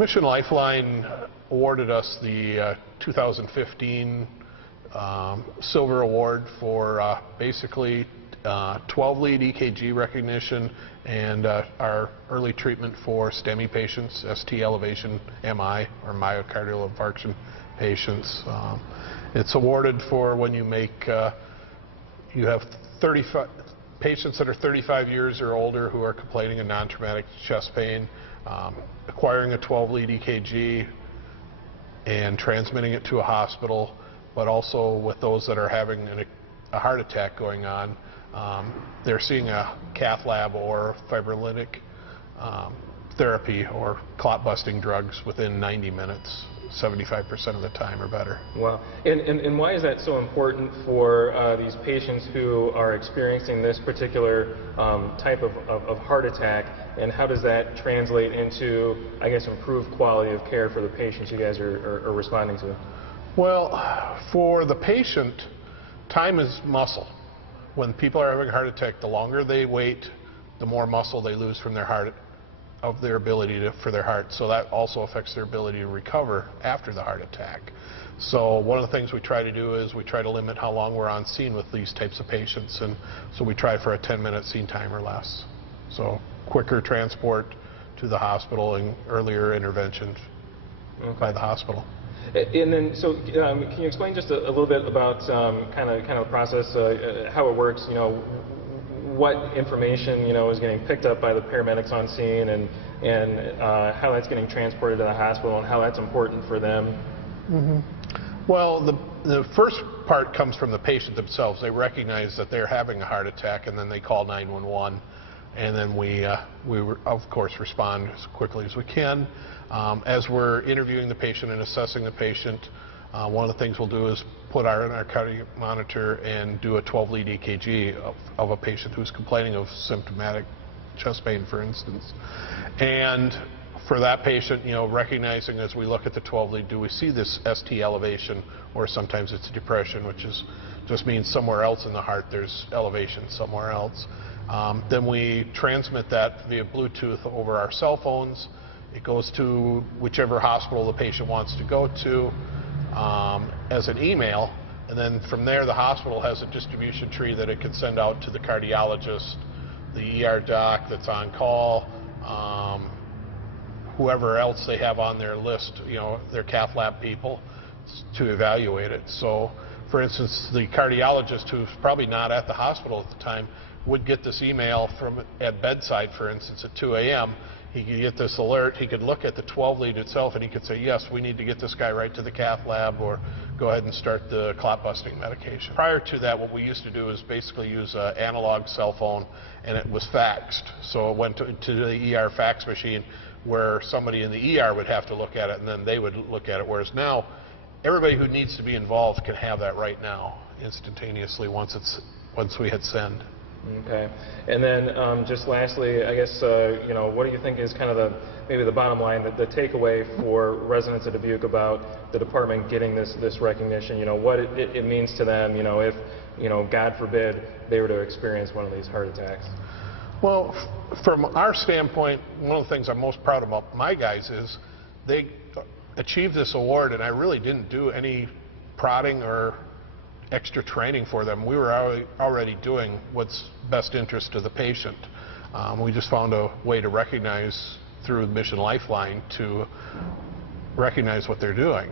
Mission Lifeline awarded us the 2015 Silver Award for basically 12-lead EKG recognition and our early treatment for STEMI patients, ST elevation MI, or myocardial infarction patients. It's awarded for when you make, you have 35 patients that are 35 years or older who are complaining of non-traumatic chest pain, acquiring a 12-lead EKG and transmitting it to a hospital, but also with those that are having a heart attack going on. They're seeing a cath lab or fibrinolytic therapy or clot-busting drugs within 90 minutes, 75% of the time or better. Wow. And why is that so important for these patients who are experiencing this particular type of heart attack, and how does that translate into, I guess, improved quality of care for the patients you guys are responding to? Well, for the patient, time is muscle. When people are having a heart attack, the longer they wait, the more muscle they lose from their heart, of their ability for their heart. So that also affects their ability to recover after the heart attack. So one of the things we try to do is we try to limit how long we're on scene with these types of patients, and so we try for a 10-minute scene time or less. So quicker transport to the hospital and earlier intervention by the hospital. And then, so can you explain just a little bit about kind of the process, how it works? You know, what information is getting picked up by the paramedics on scene, and how that's getting transported to the hospital, and how that's important for them. Well, the first part comes from the patient themselves. They recognize that they're having a heart attack, and then they call 911. And then we of course respond as quickly as we can. As we're interviewing the patient and assessing the patient, one of the things we'll do is put our cardiac monitor and do a 12-lead EKG of a patient who's complaining of symptomatic chest pain, for instance. And for that patient, recognizing as we look at the 12-lead, do we see this ST elevation, or sometimes it's depression, which just means somewhere else in the heart there's elevation somewhere else. Then we transmit that via Bluetooth over our cell phones. It goes to whichever hospital the patient wants to go to as an email, and then from there the hospital has a distribution tree that it can send out to the cardiologist, the ER doc that's on call, whoever else they have on their list, their cath lab people, to evaluate it. So, for instance, the cardiologist, who's probably not at the hospital at the time, would get this email at bedside, for instance, at 2 a.m. He could get this alert. He could look at the 12-lead itself, and he could say, yes, we need to get this guy right to the cath lab, or go ahead and start the clot-busting medication. Prior to that, what we used to do is basically use an analog cell phone, and it was faxed. So it went to the ER fax machine, where somebody in the ER would have to look at it, and then they would look at it. Whereas now, everybody who needs to be involved can have that right now, instantaneously, once we hit send. Okay. And then just lastly, I guess, what do you think is kind of maybe the bottom line, the takeaway for residents of Dubuque about the department getting this recognition, what it means to them, if, God forbid, they were to experience one of these heart attacks? Well, from our standpoint, one of the things I'm most proud about my guys is they achieved this award, and I really didn't do any prodding or extra training for them. We were already doing what's best interest to the patient. We just found a way to recognize through Mission Lifeline to recognize what they're doing.